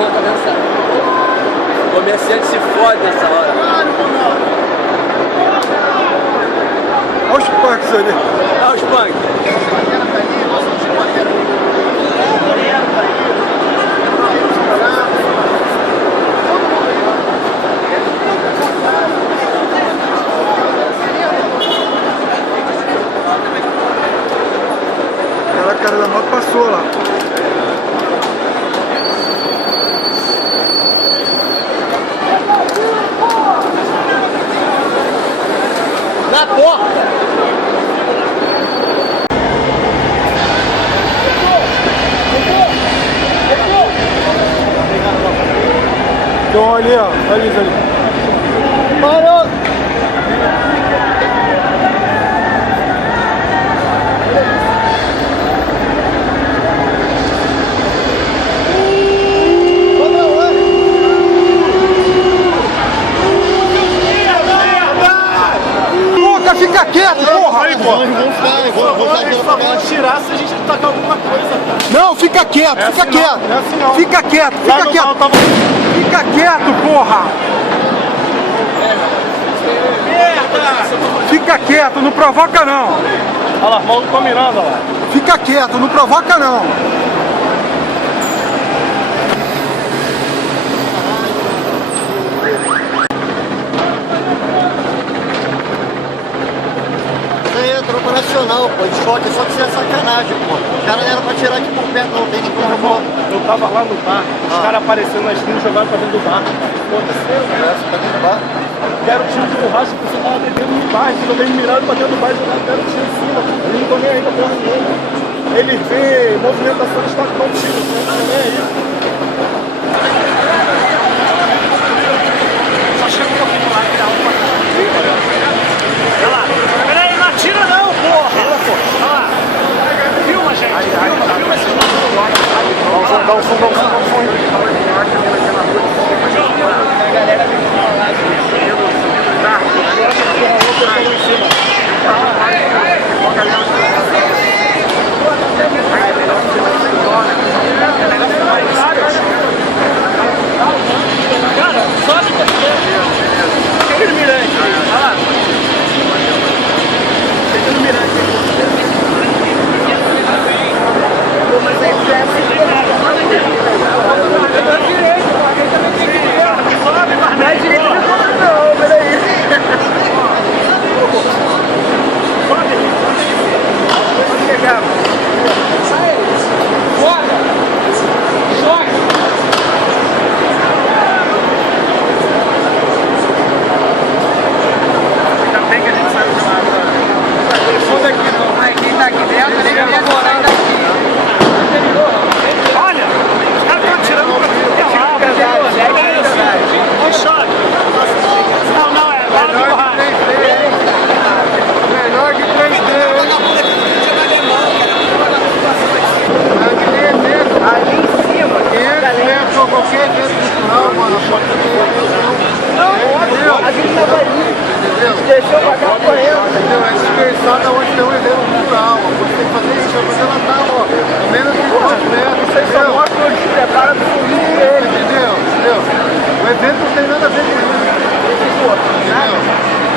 conta mensal. O comerciante se fode nessa hora. Olha os punks ali. Olha os punks. Aquela cara da moto passou lá. Na porta! Então ali, ó, olha isso ali. Parou! Puta, fica quieto, porra! Vamos tirar se a gente tacar alguma coisa. Não, fica quieto, fica quieto. Não é assim não. Fica quieto, fica quieto. Fica quieto, porra! Fica quieto, não provoca não. Olha lá, o maluco tá mirando, olha lá. Fica quieto, não provoca não. Isso aí é tropa nacional, pô, de choque, só que isso é sacanagem, pô. O cara era pra tirar aqui por perto, não tem nem como. Eu tava lá no bar, os caras apareceram na esquina e jogaram pra dentro do bar. Foda-se. Pra dentro do bar. Quero tiro de borracha, porque você tava bebendo no bar, você também mirando pra dentro do bar e jogaram, quero tiro em cima. Eu não tô nem aí pra porra nenhuma. Ele vê movimentação, está com um tiro, não tô nem aí. Só chega um pouquinho lá e dá um pra cá. Olha lá. Peraí, não atira não, porra! Olha lá. Filma, gente. Filma esses malucos. Dá um som. A galera me fala lá cara, sobe aquele mirante. Olha lá. Fica no mirante. Mas aí sobe, mas não é direito não, peraí. Sobe. Vamos chegar. Joga. Ainda bem que a gente saiu de lá agora. Fundo aqui não. Aí quem tá aqui dentro nem queria morar daqui. Olha, os caras estão atirando pra tudo que é lado. Não chove. Não, é bala de borracha. Melhor que 3D. Ali em cima, Qualquer evento cultural, mano, a gente tava ali, deixou pra cá correndo. entendeu? É dispersada onde tem um evento cultural. Você tem que fazer isso, vai fazer ela tá, ó, menos de 4 metros. Isso aí só mostra onde se prepara pro convite dele. Entendeu? O evento não tem nada a ver com isso. Entendeu?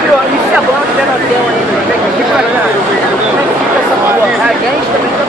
E se a bola estiver na tela ainda, vem aqui pra cá. Como é que fica essa porra? A gente também tá